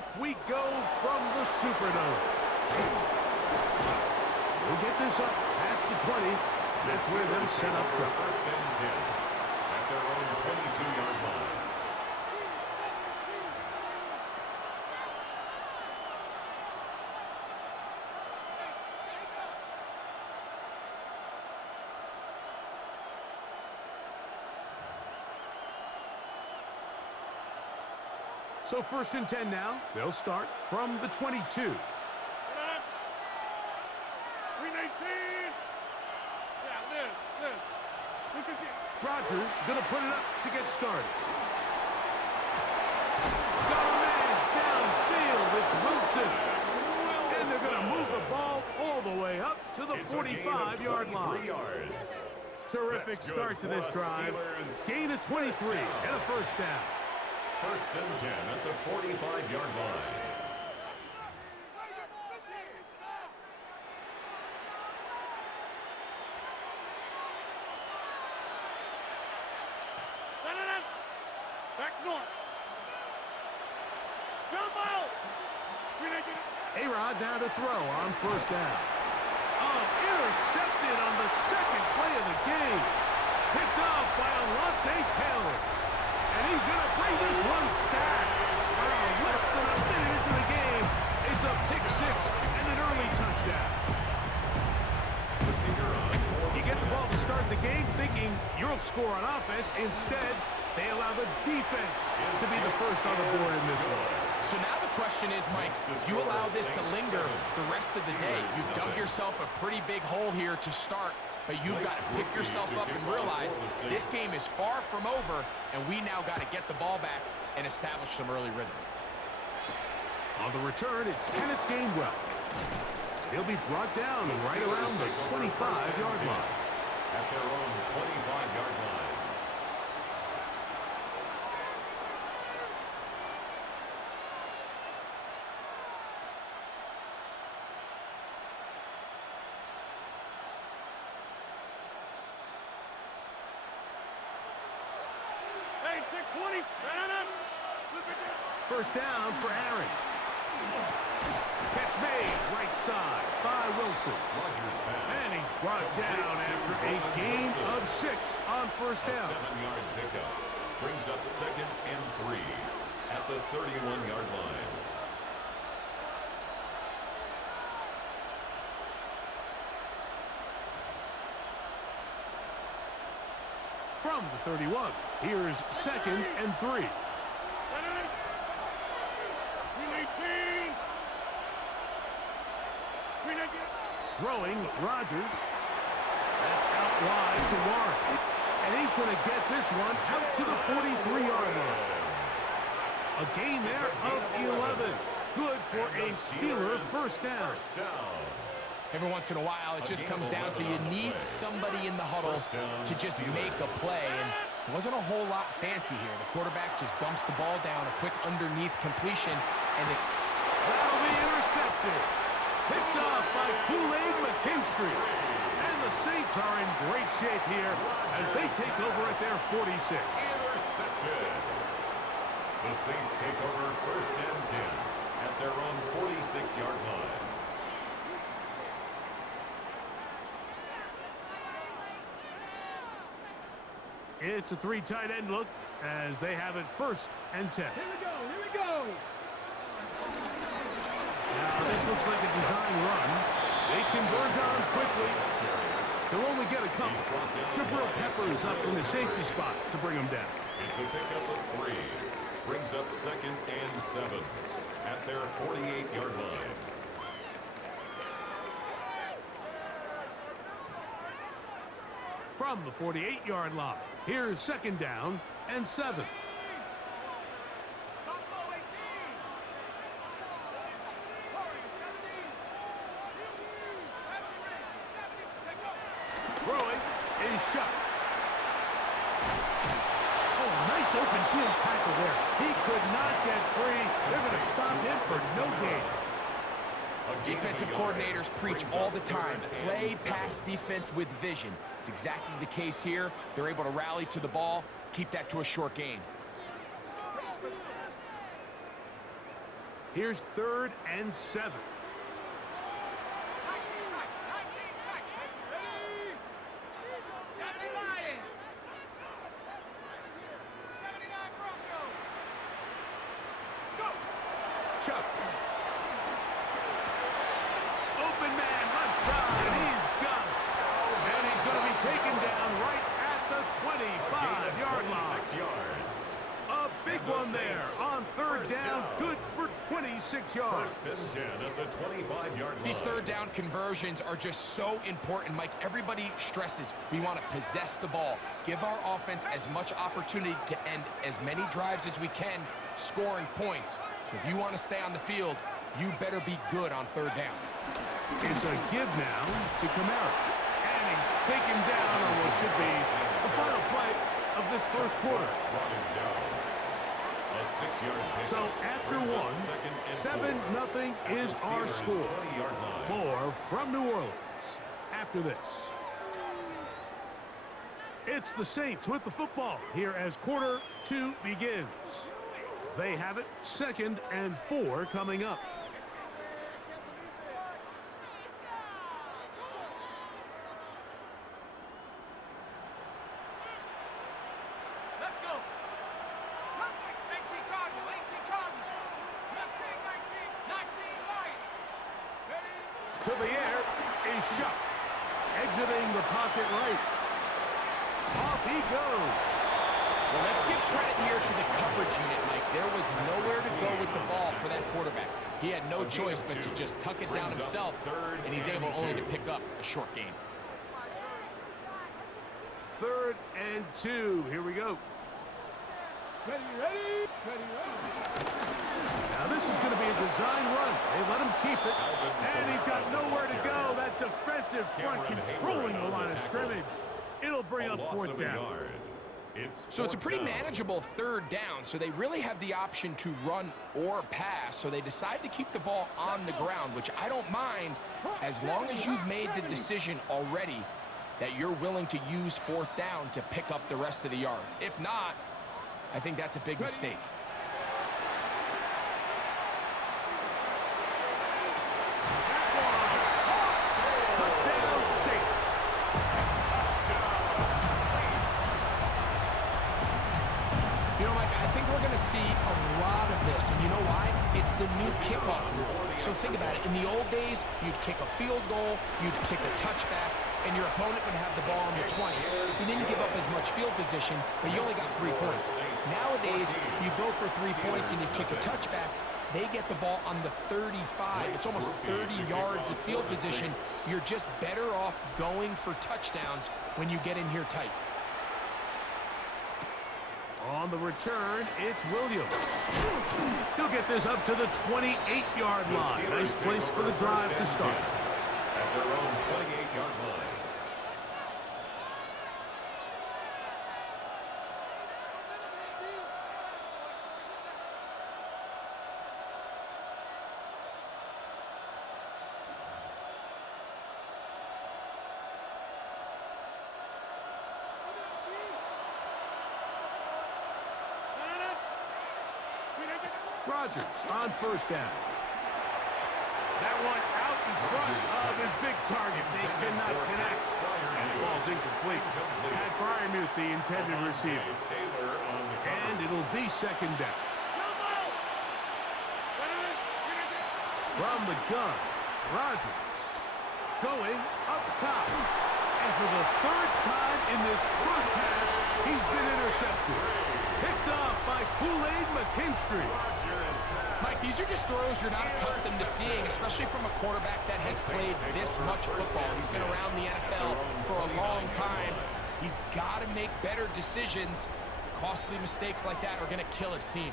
off we go from the Superdome. We'll get this up past the 20. That's where they'll set up shop. First and 10 at their own 22-yard line. So first and 10 now. They'll start from the 22. Rodgers gonna put it up to get started. Got a man downfield. It's Wilson. And they're gonna move the ball all the way up to the 45-yard line. Terrific start to this drive. Gain of 23 and a first down. First and 10 at the 45-yard line. A-Rod now to throw on first down. Oh, intercepted on the second play of the game. Picked off by Alontae Taylor. And he's going to bring this one back. Less than a minute into the game, it's a pick six and an early touchdown. You get the ball to start the game thinking you'll score on offense. Instead, they allow the defense to be the first on the board in this one. So now the question is, Mike, do you allow this to linger the rest of the day? You've dug yourself a pretty big hole here to start, but you've got to pick yourself up and realize this game is far from over, and we now got to get the ball back and establish some early rhythm. On the return, it's Kenneth Gainwell. He'll be brought down right around the 25-yard line. At their own 25-yard line. First down for Aaron. Catch made, right side by Wilson. Rodgers pass. And he's brought down after a gain of 6 on first down. A 7-yard pickup brings up second and 3 at the 31-yard line. From the 31, here's second and 3. Throwing Rodgers. That's out wide to Warren. And he's going to get this one out to the 43-yard line. A gain there of 11. Good for a Steeler first down. Every once in a while, it just comes down to you need somebody in the huddle to just make a play. And it wasn't a whole lot fancy here. The quarterback just dumps the ball down, a quick underneath completion, and that'll be intercepted. Picked off by Kool-Aid McKinstry. And the Saints are in great shape here as they take over at their 46. Intercepted. The Saints take over first and 10 at their own 46-yard line. It's a 3 tight end look as they have it first and 10. Here we go, here we go. Now this looks like a design run. They converge on quickly. They'll only get a couple. Jabril Peppers up from the safety spot to bring them down. It's a pickup of 3. Brings up second and 7 at their 48-yard line. From the 48-yard line, here's second down and 7. Throwing is shot. Oh, nice open field tackle there. He could not get free. They're going to stop him for no gain. Defensive coordinators preach all the time, play pass defense with vision. It's exactly the case here. They're able to rally to the ball, keep that to a short gain. Here's 3rd and 7. Chuck. Open man, left side. He's got it. And he's going to be taken down right at the 25-yard line. 26 yards. A big one there on 3rd down. Good for 26 yards. 1st and 10 at the 25-yard line. These 3rd down conversions are just so important, Mike. Everybody stresses we want to possess the ball, give our offense as much opportunity to end as many drives as we can, scoring points. So if you want to stay on the field, you better be good on 3rd down. It's a give now to Kamara. And he's taken down on what should be the final play of this first quarter. A 6-yard pick. So after one, 7-0 is our score. More from New Orleans after this. It's the Saints with the football here as quarter 2 begins. They have it, 2nd and 4 coming up. Let's go. 18 Cardinal, 18 Cardinal. Mustang 19 light. Ready? To the air is Shuck. Exiting the pocket right. Off he goes. Well, let's give credit here to the coverage unit, Mike. There was nowhere to go with the ball for that quarterback. He had no choice but to just tuck it down himself, and he's able only to pick up a short gain. 3rd and 2. Here we go. Ready. Now this is going to be a design run. They let him keep it, and he's got nowhere to go. That defensive front controlling the line of scrimmage. It'll bring up 4th down. So it's a pretty manageable 3rd down, so they really have the option to run or pass, so they decide to keep the ball on the ground, which I don't mind as long as you've made the decision already that you're willing to use 4th down to pick up the rest of the yards. If not, I think that's a big mistake. Touchdown, Saints. You know, Mike, I think we're going to see a lot of this, and you know why? It's the new kickoff rule. So think about it. In the old days, you'd kick a field goal, you'd kick a touchback, and your opponent would have the ball on the 20. You didn't give up as much field position, but you only got 3 points. Nowadays, you go for 3 points and you kick a touchback. They get the ball on the 35. It's almost 30 yards of field position. You're just better off going for touchdowns when you get in here tight. On the return, it's Williams. He'll get this up to the 28-yard line. Nice place for the drive to start. At their own 28-yard line. Rodgers on 1st down. That one out in front of his big target. They cannot connect, and it falls incomplete. Pat Fryermuth, the intended receiver. And it'll be 2nd down. From the gun, Rodgers going up top. And for the 3rd time in this first half, he's been intercepted. Picked off by Kool-Aid McKinstry. Mike, these are just throws you're not accustomed to seeing, especially from a quarterback that has played this much football. He's been around the NFL for a long time. He's got to make better decisions. Costly mistakes like that are going to kill his team.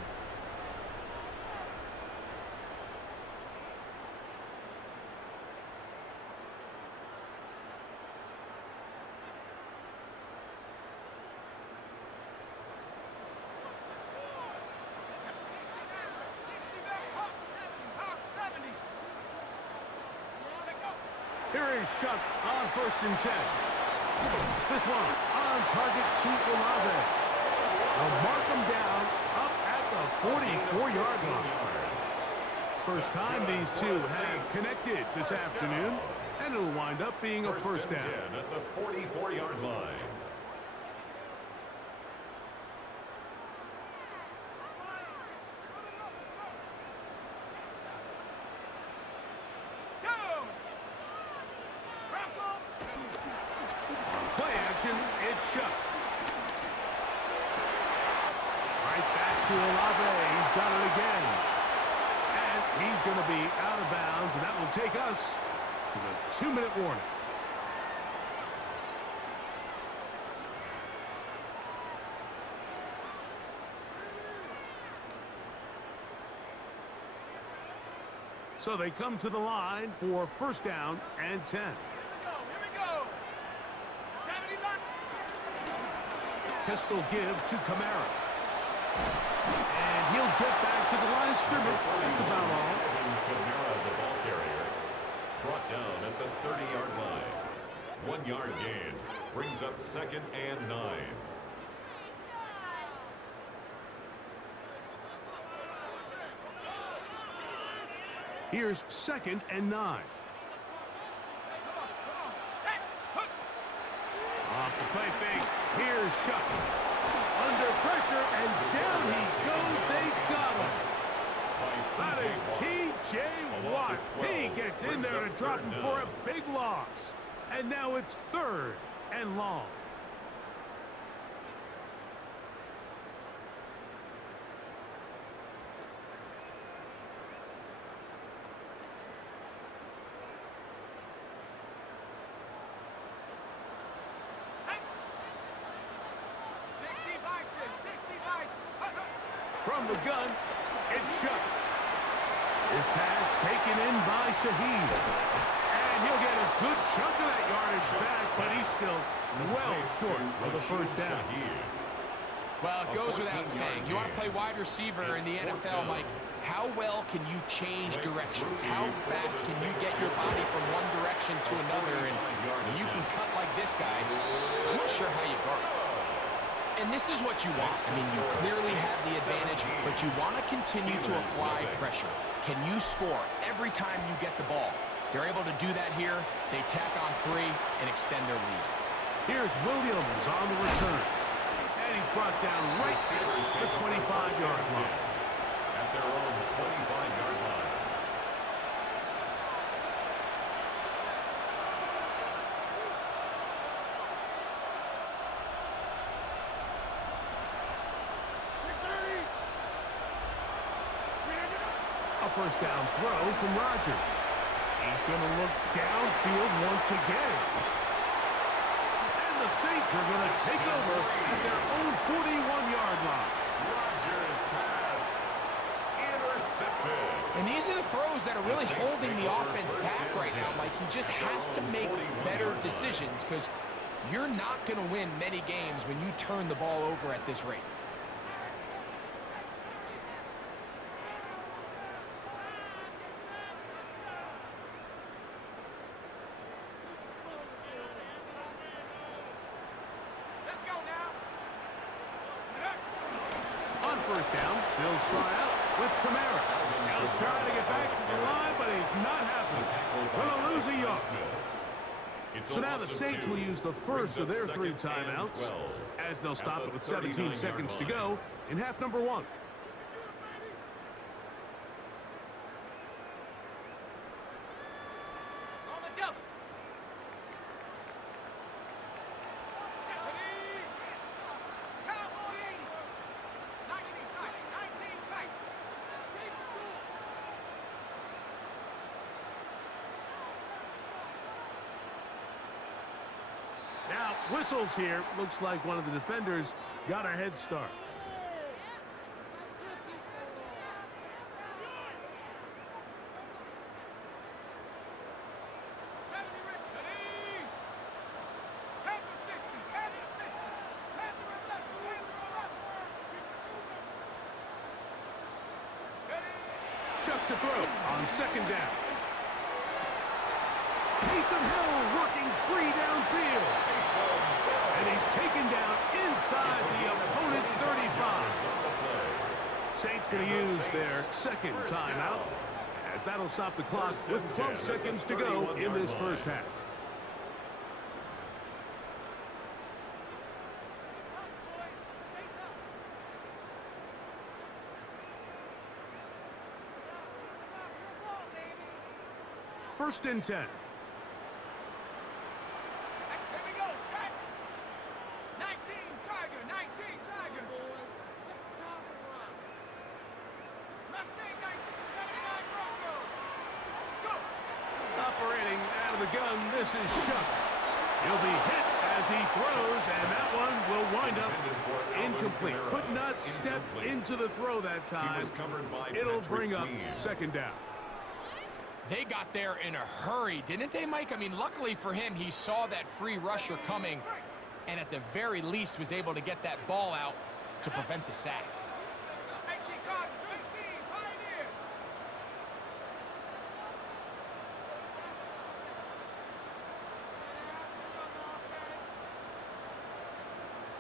Here is Shuck on 1st and 10. This one on target to Olave. They'll mark him down up at the 44-yard line. first time these two have connected this afternoon, and it'll wind up being a first down. 10 at the 44-yard line. Play action, it's shut. Right back to Olave. He's done it again. And he's going to be out of bounds, and that will take us to the 2-minute warning. So they come to the line for first down and 10. Pistol give to Kamara. And he'll get back to the line of scrimmage. That's about all. Kamara, the ball carrier, brought down at the 30-yard line. 1-yard gain brings up 2nd and 9. Here's 2nd and 9. Off the play fake. Here's Shuck. Under pressure, and down he goes. They got him. That is T.J. Watt. He gets in there to drop him for a big loss. And now it's 3rd and long. From the gun, it's Shuck. His pass taken in by Shaheed. And he'll get a good chunk of that yardage back, but he's still well short of the first down. Well, it goes without saying. You want to play wide receiver in the NFL, Mike. How well can you change directions? How fast can you get your body from one direction to another? And when you can cut like this guy, I'm not sure how you guard it. And this is what you want. I mean, you clearly have the advantage, but you want to continue to apply pressure. Can you score every time you get the ball? They're able to do that here. They tack on 3 and extend their lead. Here's Williams on the return. And he's brought down right at the 25-yard line. At their own 25-yard line. A first down throw from Rodgers. He's going to look downfield once again. And the Saints are going to take over at their own 41-yard line. Rodgers pass intercepted. And these are the throws that are really holding the offense back right now, Mike. He just has to make better decisions because you're not going to win many games when you turn the ball over at this rate. First down, they'll start out with Kamara. He'll try to get back to the line, but he's not happening. Going to lose a yard. So now the Saints will use the first of their 3 timeouts as they'll stop it with 17 seconds to go in half number 1. Now, whistles here. Looks like one of the defenders got a head start. Chuck to throw on 2nd down. Taysom Hill working free downfield. And he's taken down inside the opponent's 35. Saints going to use their 2nd timeout as that'll stop the clock with 12 seconds to go in this first half. First and 10. Here we go, set. 19, Tiger, 19, Tiger. Mustang 1979 Bronco. Go. Operating out of the gun, this is Shuck. He'll be hit as he throws, and that one will wind up incomplete. Could not step into the throw that time. It'll bring up second down. They got there in a hurry, didn't they, Mike? I mean, luckily for him, he saw that free rusher coming and at the very least was able to get that ball out to prevent the sack. 18, Cotton, 18, Pioneer.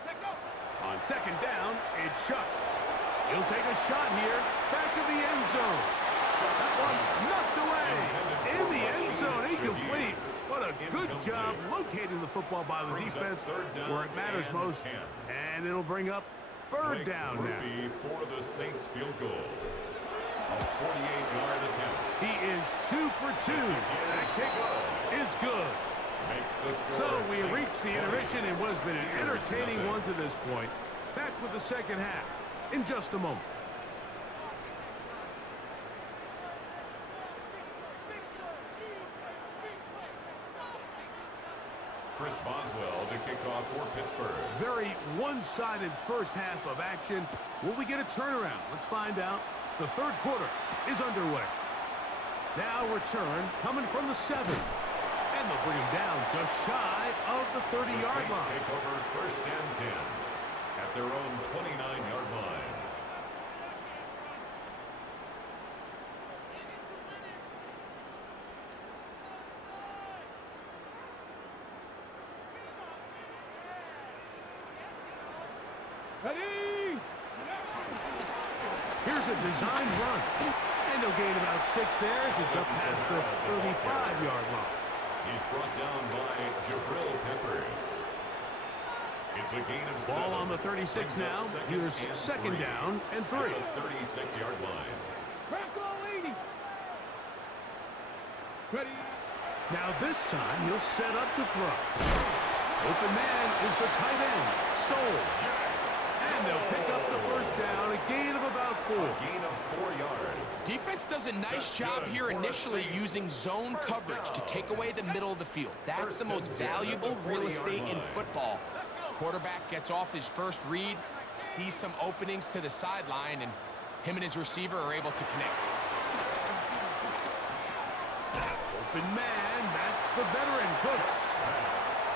Take over. On second down, it's Shuck. He'll take a shot here, back of the end zone. That one knocked away. In the end zone, incomplete. What a good job locating the football by the defense where it matters most. And it'll bring up third down now. For the Saints field goal. A 48-yard attempt. He is 2 for 2. That kick is good. So we reach the intermission in what has been an entertaining one to this point. Back with the second half in just a moment. Chris Boswell to kick off for Pittsburgh. Very one-sided first half of action. Will we get a turnaround? Let's find out. The third quarter is underway. Now return coming from the 7. And they'll bring him down just shy of the 30-yard line. Take over first and 10 at their own 29-yard line. Ready? Here's a designed run. And they'll gain about 6 there as it's up past the 35-yard line. He's brought down by Jabril Peppers. It's a gain of 7. Ball on the 36 now. Here's second down and 3. At the 36-yard line. Crack all 80. Ready? Now this time he'll set up to throw. Open man is the tight end, Stoll. And they'll pick up the first down, a gain of about 4. Gain of 4 yards. Defense does a nice job here initially using zone coverage to take away the middle of the field. That's the most valuable real estate in football. Quarterback gets off his first read, sees some openings to the sideline, and him and his receiver are able to connect. Open man, that's the veteran, Cooks.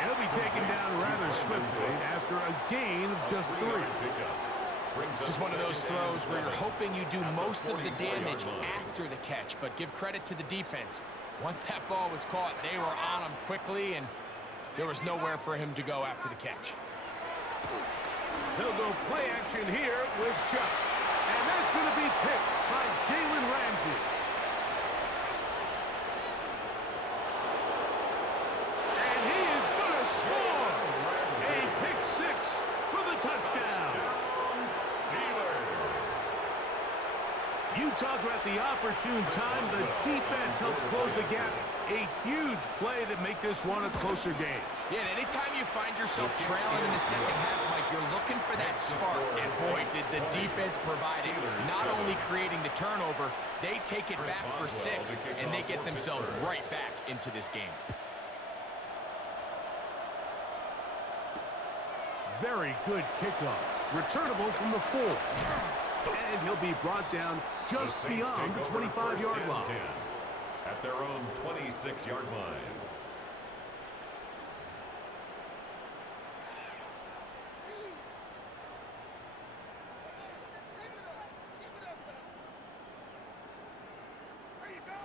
He'll be taken down rather swiftly after a gain of just 3. This is one of those throws where you're hoping you do most of the damage after the catch, but give credit to the defense. Once that ball was caught, they were on him quickly, and there was nowhere for him to go after the catch. They'll go play action here with Chuck. And that's going to be picked by Jalen Ramsey. And he is going to score. A pick 6 for the touchdown. You talk about the opportune time. The defense helps close the gap. A huge play to make this one a closer game. Yeah, and anytime you find yourself trailing in the second half, Mike, you're looking for that spark. And boy, did the defense provide it. Not only creating the turnover, they take it back for 6, and they get themselves right back into this game. Very good kickoff. Returnable from the 4. And he'll be brought down just beyond the 25-yard line. At their own 26-yard line. There you go.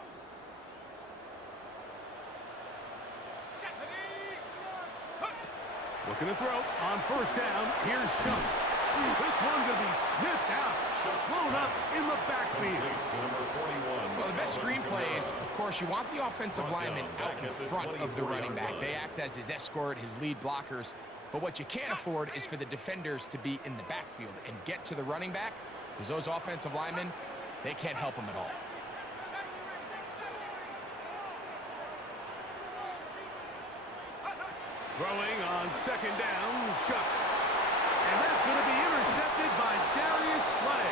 Looking to throw on first down. Here's Shuck. This one going to be sniffed out. Blown up in the backfield. Well, the best screenplays, of course, you want the offensive lineman out in front of the running back. They act as his escort, his lead blockers. But what you can't afford is for the defenders to be in the backfield and get to the running back, because those offensive linemen, they can't help him at all. Throwing on second down, Shuck. And that's going to be intercepted by Darius Slay.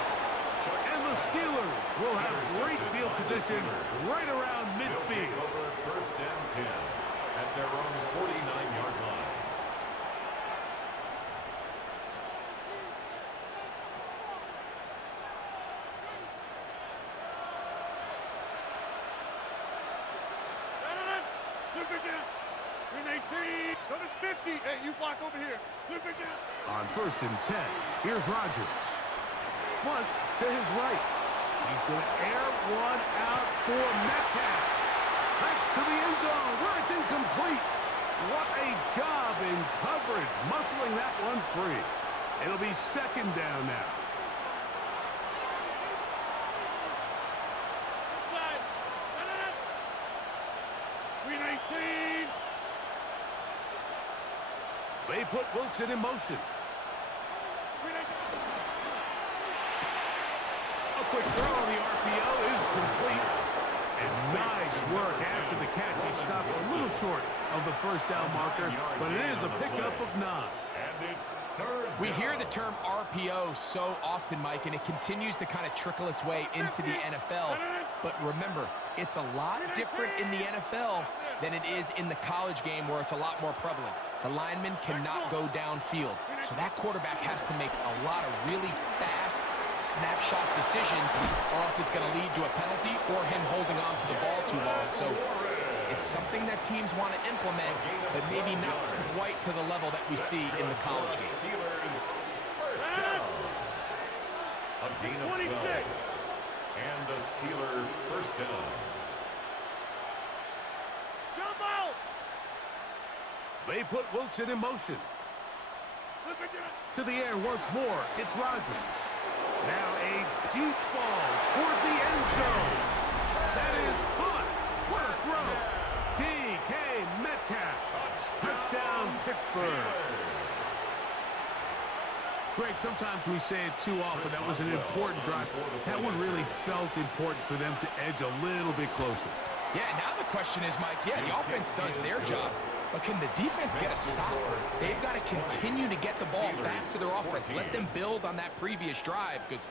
And the Steelers will have great field position right around midfield. Over first down 10 at their own 49-yard line. Go to 50. Hey, you block over here. On first and 10, here's Rodgers. Flush to his right. He's going to air one out for Metcalf. Backs to the end zone where it's incomplete. What a job in coverage, muscling that one free. It'll be second down now. Inside. 319. They put Wilson in motion. A quick throw on the RPO is complete. And nice work after the catch. He stopped a little short of the first down marker, but it is a pickup of 9. And it's third down. We hear the term RPO so often, Mike, and it continues to kind of trickle its way into the NFL. But remember, it's a lot different in the NFL than it is in the college game where it's a lot more prevalent. The lineman cannot go downfield, so that quarterback has to make a lot of really fast snapshot decisions, or else it's going to lead to a penalty or him holding on to the ball too long. So it's something that teams want to implement, but maybe not quite to the level that we see in the college game. Steelers first down. A gain of 12. And a Steeler first down. Jump out. They put Wilson in motion. To the air once more, it's Rodgers. Now a deep ball toward the end zone. That is caught. What a throw. DK Metcalf. Touchdown, Pittsburgh. Greg, sometimes we say it too often. That was an important drive. That one really felt important for them to edge a little bit closer. Yeah, now the question is, Mike, the offense does their job, but can the defense get a stop? They've got to continue to get the ball back to their offense. Let them build on that previous drive, because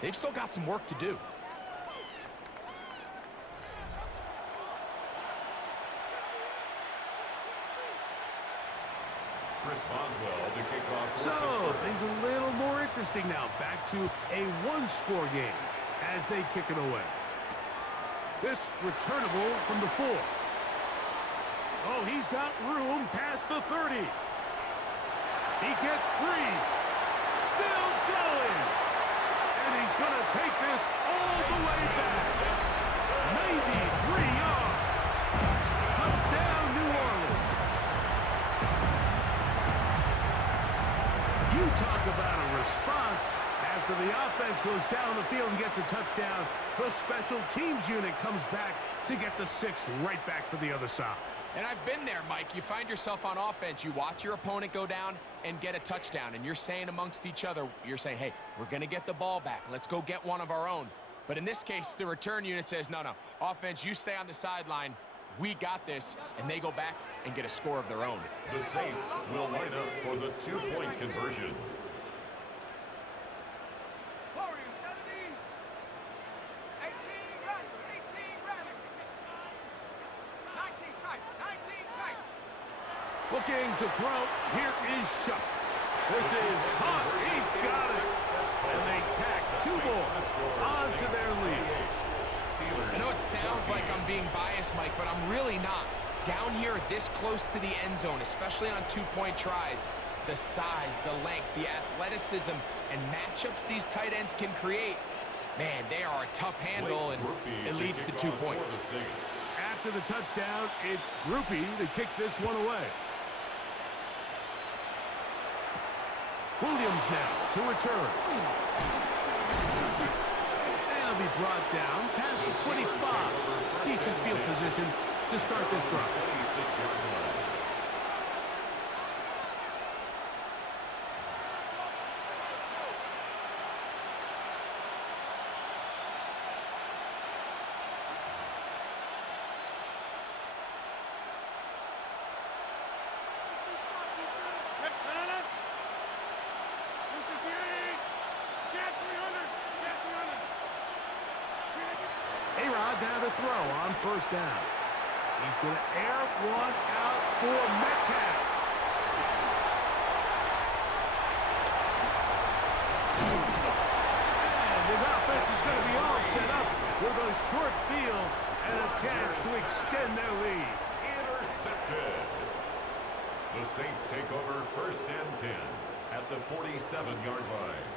they've still got some work to do. Chris Boswell to kick off. So, things a little more interesting now. Back to a one-score game as they kick it away. This returnable from the 4. Oh, he's got room past the 30. He gets free. Still going. And he's going to take this all the way back. 93 yards. Touchdown, New Orleans. You talk about a response. After the offense goes down the field and gets a touchdown, the special teams unit comes back to get the 6 right back for the other side. And I've been there, Mike. You find yourself on offense. You watch your opponent go down and get a touchdown, and you're saying amongst each other, you're saying, hey, we're going to get the ball back. Let's go get one of our own. But in this case, the return unit says, no, offense, you stay on the sideline. We got this, and they go back and get a score of their own. The Saints will line up for the 2-point conversion. Warriors 70. 18 running. 18 running. 19 tight. 19 tight. Looking to throw. Here is Shuck. This is hot. He's got it. And they tack 2 more onto their lead. I know it sounds like I'm being biased, Mike, but I'm really not. Down here this close to the end zone, especially on 2-point tries, the size, the length, the athleticism, and matchups these tight ends can create, man, they are a tough handle, and it leads to 2 points. After the touchdown, it's Groupie to kick this one away. Williams now to return. And he'll be brought down past the 25. decent field position to start this drive. 26-yard line. A-Rod now to throw on first down. He's going to air one out for Metcalf. And his offense is going to be all set up with a short field and a chance to extend their lead. Intercepted. The Saints take over first and 10 at the 47-yard line.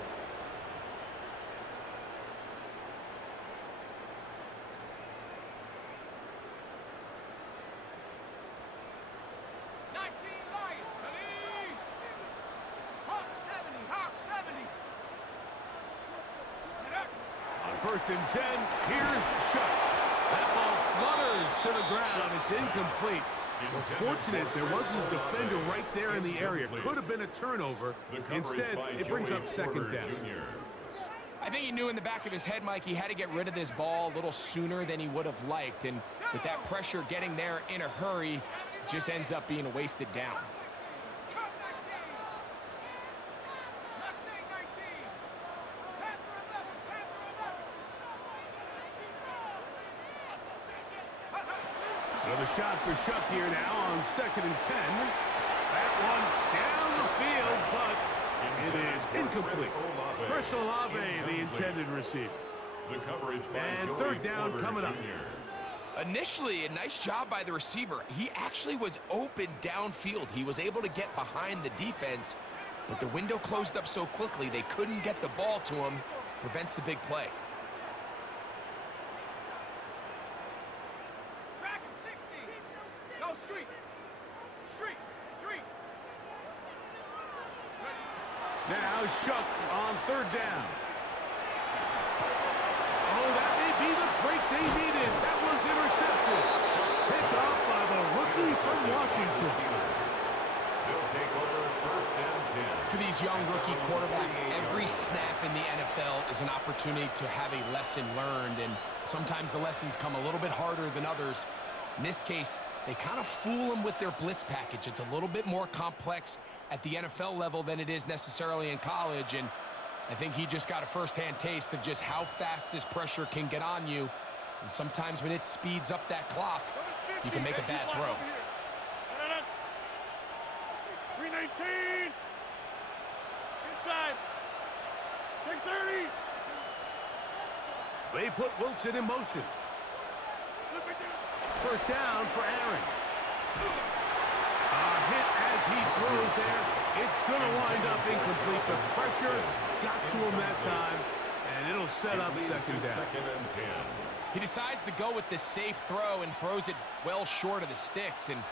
First and 10, here's Shuck. That ball flutters to the ground. It's incomplete. Well, fortunate there wasn't a defender right there in the area. Could have been a turnover. Instead, it brings up second down. I think he knew in the back of his head, Mike, he had to get rid of this ball a little sooner than he would have liked. And with that pressure getting there in a hurry, it just ends up being a wasted down. Another shot for Shuck here now on second and 10. That one down the field, but it is incomplete. Chris Olave, the intended receiver. The coverage by and Joey third down Porter coming up. Jr. Initially, a nice job by the receiver. He actually was open downfield. He was able to get behind the defense, but the window closed up so quickly they couldn't get the ball to him. Prevents the big play. Now Shuck on third down. Oh, that may be the break they needed. That one's intercepted. Picked off by the rookie from Washington. They'll take over first and 10. For these young rookie quarterbacks, every snap in the NFL is an opportunity to have a lesson learned, and sometimes the lessons come a little bit harder than others. In this case, they kind of fool them with their blitz package. It's a little bit more complex at the NFL level than it is necessarily in college, and I think he just got a first-hand taste of just how fast this pressure can get on you, and sometimes when it speeds up that clock, you can make a bad throw. 319. Inside. Take 30. They put Wilson in motion. First down for Aaron. A hit as he throws there. It's going to wind up incomplete. The pressure got to him that time, and it'll set up second down. Second and 10. He decides to go with the safe throw and throws it well short of the sticks. And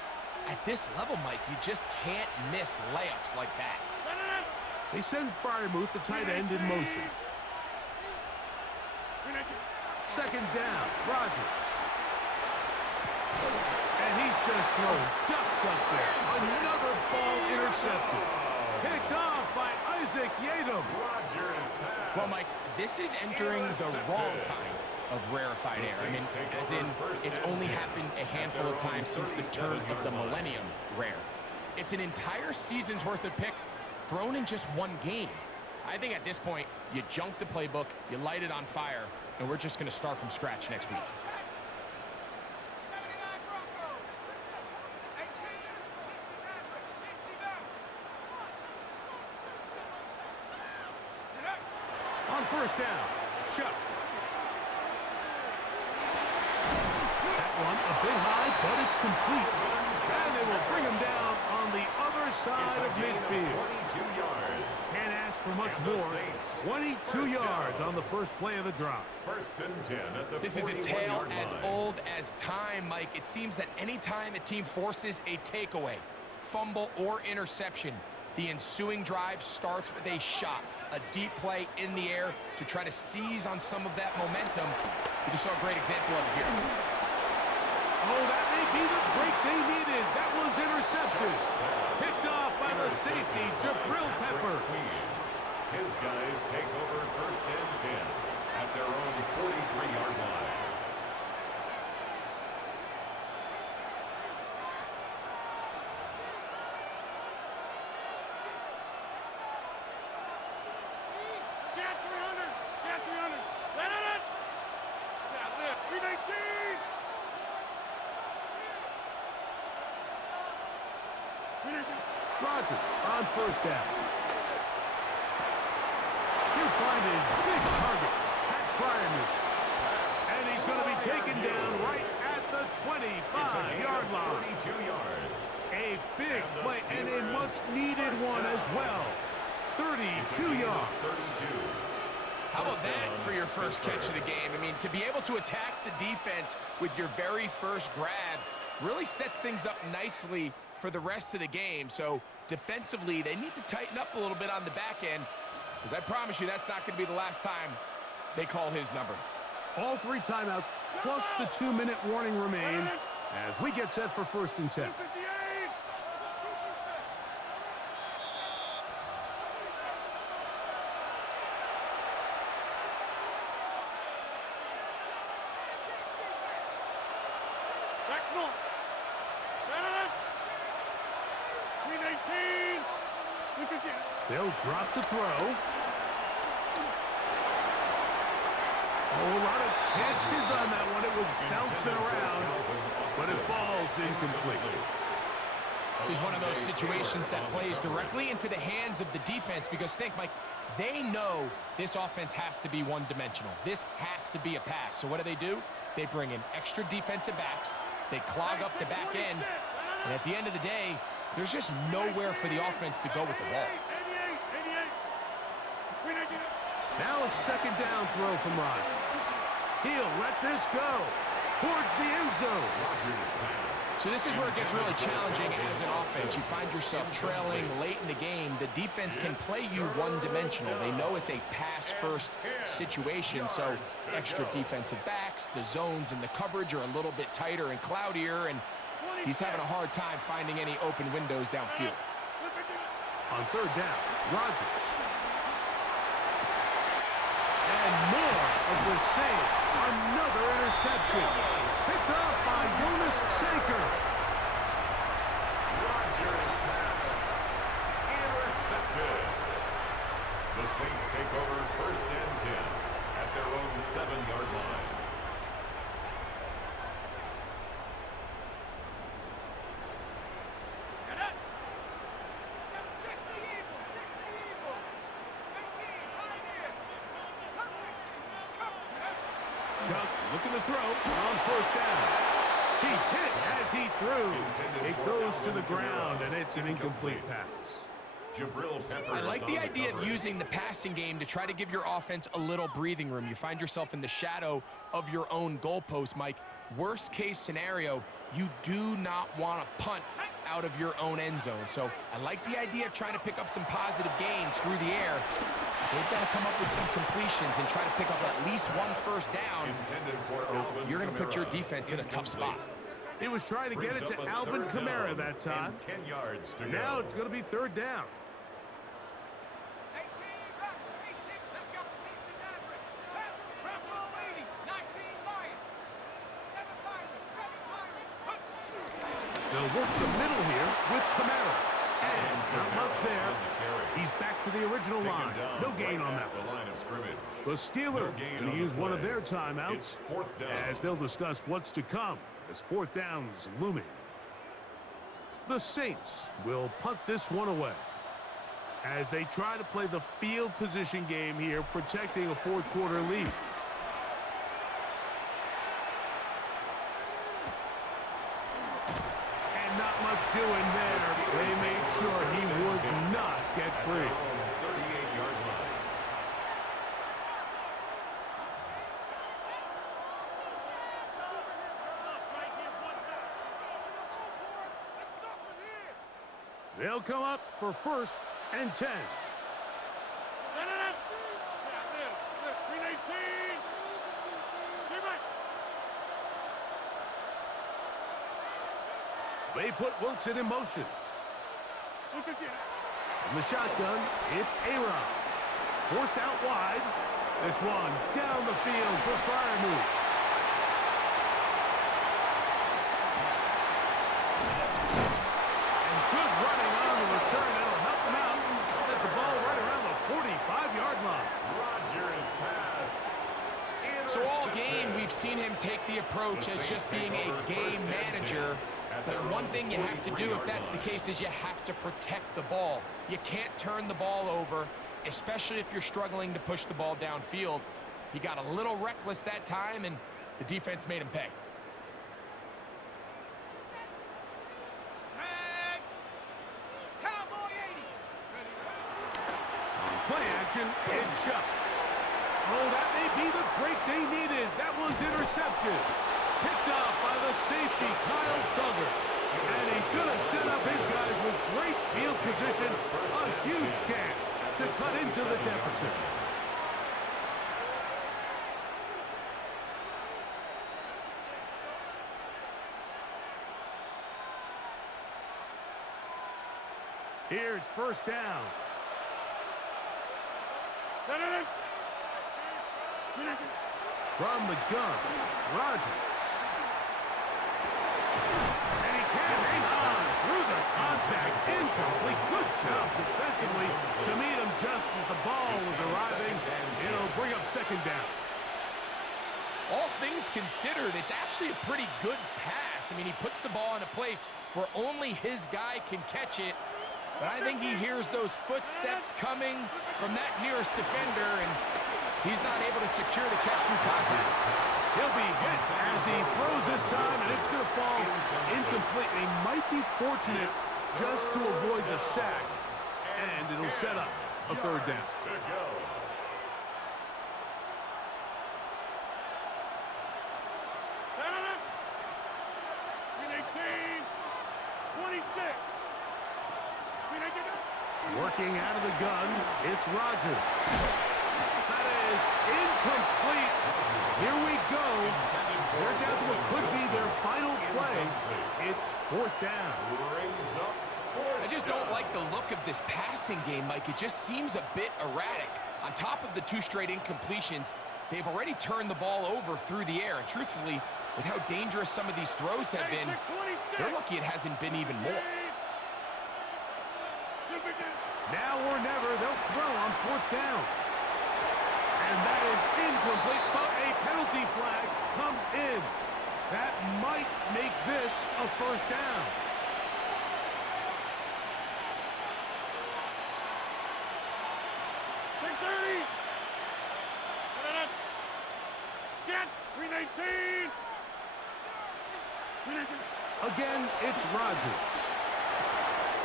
at this level, Mike, you just can't miss layups like that. They send Freiermuth, the tight end, in motion. Second down, Rodgers. And he's just throwing ducks up there. Another ball intercepted. Picked off by Isaac Yadam. Rodgers pass. Well, Mike, this is entering the wrong kind of rarefied air. I mean, as in, it's only happened a handful of times since the turn of the millennium rare. It's an entire season's worth of picks thrown in just one game. I think at this point, you junk the playbook, you light it on fire, and we're just going to start from scratch next week. On first down, Shuck. That one a bit high, but it's complete. And they will bring him down on the other side of midfield. 22 yards. Can't ask for much more. 22 yards on the first play of the drive. First and 10 at the This is a 41 tale yard as line. old as time, Mike. It seems that any time a team forces a takeaway, fumble, or interception, the ensuing drive starts with a shot, a deep play in the air to try to seize on some of that momentum. You just saw a great example of it here. Oh, that may be the break they needed. That one's intercepted. Picked off by the safety, Jabril Peppers. His guys take over first and 10 at their own 43-yard line. Get 300. Get 300. Let it. Yeah, lift. 319. 319. Rodgers on first down. He'll find his big target, Pat Fryerman. And he's going to be taken down right at the 25-yard line. 32 yards. A big play and a much-needed one as well. 32 yards. 32. How about that for your first catch of the game? I mean, to be able to attack the defense with your very first grab really sets things up nicely for the rest of the game. So defensively, they need to tighten up a little bit on the back end, because I promise you that's not going to be the last time they call his number. All 3 timeouts plus the 2-minute warning remain as we get set for first and 10. 58. Back north. Let it. 319. 350. They'll drop to throw. Oh, a lot of chances on that one. It was bouncing around, but it falls incomplete. This is one of those situations that plays directly into the hands of the defense, because think, Mike, they know this offense has to be one-dimensional. This has to be a pass. So what do? They bring in extra defensive backs. They clog up the back end. And at the end of the day, there's just nowhere for the offense to go with the ball. 88. 319. Now a second down throw from Rodgers. He'll let this go towards the end zone. So this is where it gets really challenging as an offense. You find yourself trailing late in the game. The defense can play you one-dimensional. They know it's a pass-first situation, so extra defensive backs, the zones and the coverage are a little bit tighter and cloudier, and he's having a hard time finding any open windows downfield. On third down, Rodgers. And more of the same. Another interception. Picked up by Jonas Sanker. Rodgers pass intercepted. The Saints take over first and 10 at their own 7-yard line. Chuck looking to throw on first down. He's hit as he threw. It goes to the ground, and it's an incomplete pass. Jabril Peppers. I like the idea of using the passing game to try to give your offense a little breathing room. You find yourself in the shadow of your own goalpost, Mike. Worst case scenario, you do not want to punt out of your own end zone. So I like the idea of trying to pick up some positive gains through the air. They've got to come up with some completions and try to pick up at least one first down, or you're going to put your defense in a tough spot. He was trying to get it to Alvin Kamara that time. 10 yards to Now go. it's going to be third down. 18, let's go. 60 Mavericks. Red Bull 80, 19 Lions. 7 Pirates, 7 Pirates. They'll work the middle here with Kamara. And not much there. He's back to the original line. No gain on that one. The line of scrimmage. The Steelers going to use one of their timeouts as they'll discuss what's to come as fourth down's looming. The Saints will punt this one away as they try to play the field position game here, protecting a fourth quarter lead. And not much doing there. They made sure he would not get free. 38-yard line. They'll come up for first and 10. They put Wilson in motion. From the shotgun, it's A-Rod. Forced out wide. This one down the field for Freiermuth. And good running on the return. That'll help them out. Has the ball right around the 45-yard line. Rodgers pass. So all game, we've seen him take the approach as just being a game manager. But one thing you have to do if that's the case is you have to protect the ball. You can't turn the ball over, especially if you're struggling to push the ball downfield. He got a little reckless that time, and the defense made him pay. Set. Cowboy 80. On play action, it's shot. Oh, that may be the break they needed. That one's intercepted. Picked off by the safety, Kyle Duggar. And he's going to set up his guys with great field position. A huge chance to cut into the deficit. Here's first down. From the gun, Rodgers. And he can't hang on through the contact. Incomplete. Good job defensively to meet him just as the ball was arriving. It'll bring up second down. All things considered, it's actually a pretty good pass. I mean, he puts the ball in a place where only his guy can catch it. But I think he hears those footsteps coming from that nearest defender, and he's not able to secure the catch through contact. He'll be hit as he throws this time, and it's going to fall incomplete. He might be fortunate just to avoid the sack, and it'll set up a third down. To go. Working out of the gun, it's Rodgers. That is incomplete. Here we go. They're down to what could be their final play. It's fourth down. I just don't like the look of this passing game, Mike. It just seems a bit erratic. On top of the 2 straight incompletions, they've already turned the ball over through the air. And truthfully, with how dangerous some of these throws have been, they're lucky it hasn't been even more. Now or never, they'll throw on fourth down. And that is incomplete, but a penalty flag comes in. That might make this a first down. Again, it's Rodgers.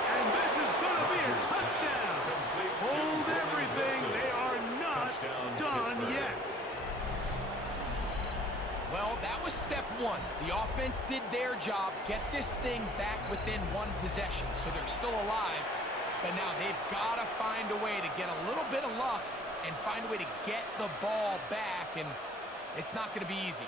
And this is going to be a touchdown. Hold everything. They are not done yet. Well, that was step one. The offense did their job, get this thing back within 1 possession, so they're still alive. But now they've got to find a way to get a little bit of luck and find a way to get the ball back, and it's not going to be easy.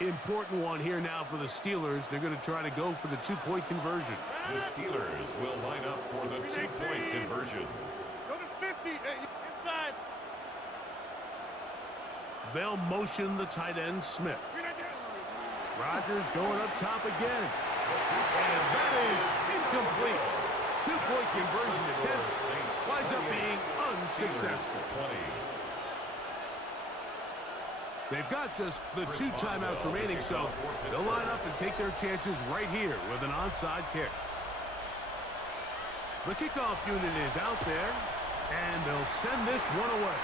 Important one here now for the Steelers. They're going to try to go for the 2-point conversion. The Steelers will line up for the 2-point conversion. Go to 50. Inside. They'll motion the tight end, Smith. Rodgers going up top again. And that is incomplete. 2-point conversion attempt winds up being unsuccessful. They've got just the 2 timeouts remaining, so they'll line up and take their chances right here with an onside kick. The kickoff unit is out there, and they'll send this one away.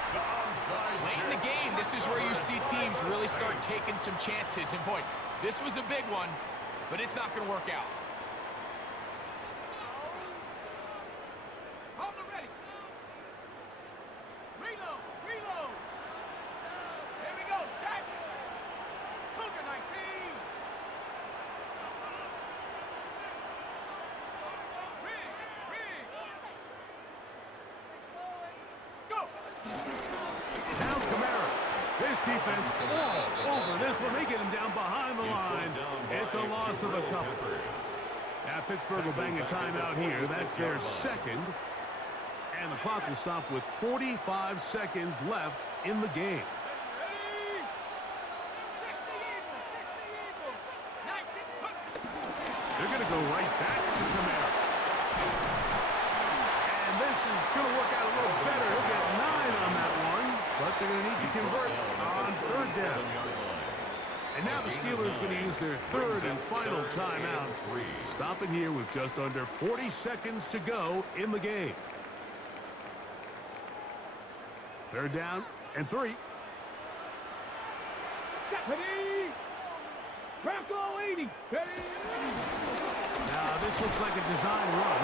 Late in the game, this is where you see teams really start taking some chances. And boy, this was a big one, but it's not going to work out. Hold the ready. Reload. Reload. Here we go. Set. Cougar 19. Red. defense all over this one. They get him down behind the line. It's a loss of a couple. Now Pittsburgh will bang a timeout here. That's their second. And the clock will stop with 45 seconds left in the game. They're going to go right back to Camara. And this is going to work out a little better. He'll get 9 on that one, but they're going to need to convert on third down. And now the Steelers are going to use their third and final timeout, stopping here with just under 40 seconds to go in the game. Third down and 3. Now this looks like a design run,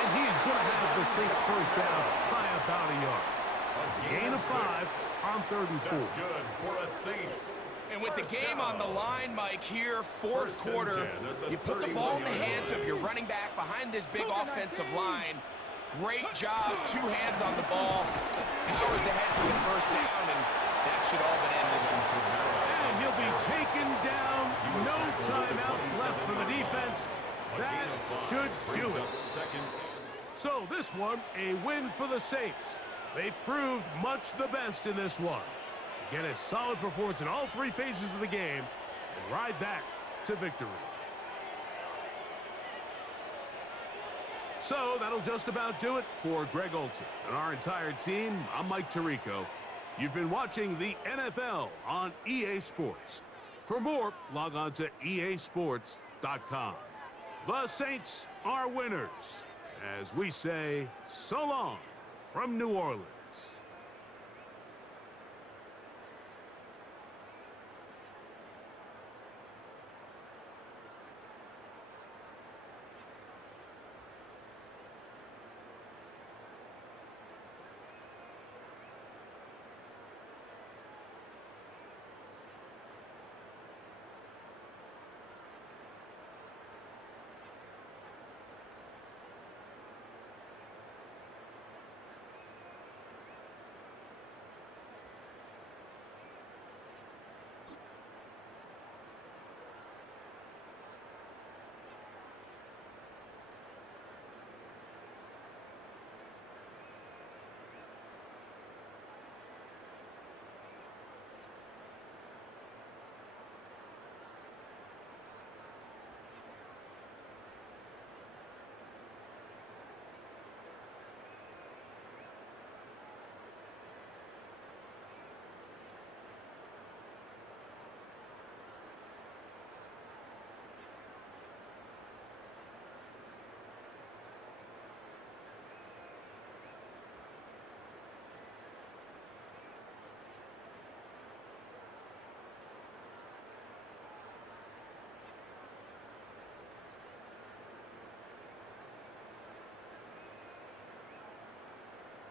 and he is going to have the Saints first down by about a yard. Gain of 5 on 3rd and 4. That's good for a Saints. And with the game on the line, Mike, here, fourth quarter, you put the ball in the hands of your running back behind this big offensive line. Great job, 2 hands on the ball. Powers ahead for the first down, and that should all but end this one. And he'll be taken down. No timeouts left for the defense. That should do it. So this one, a win for the Saints. They proved much the best in this one. Get a solid performance in all 3 phases of the game and ride that to victory. So that'll just about do it for Greg Olson and our entire team. I'm Mike Tirico. You've been watching the NFL on EA Sports. For more, log on to easports.com. The Saints are winners, as we say so long from New Orleans.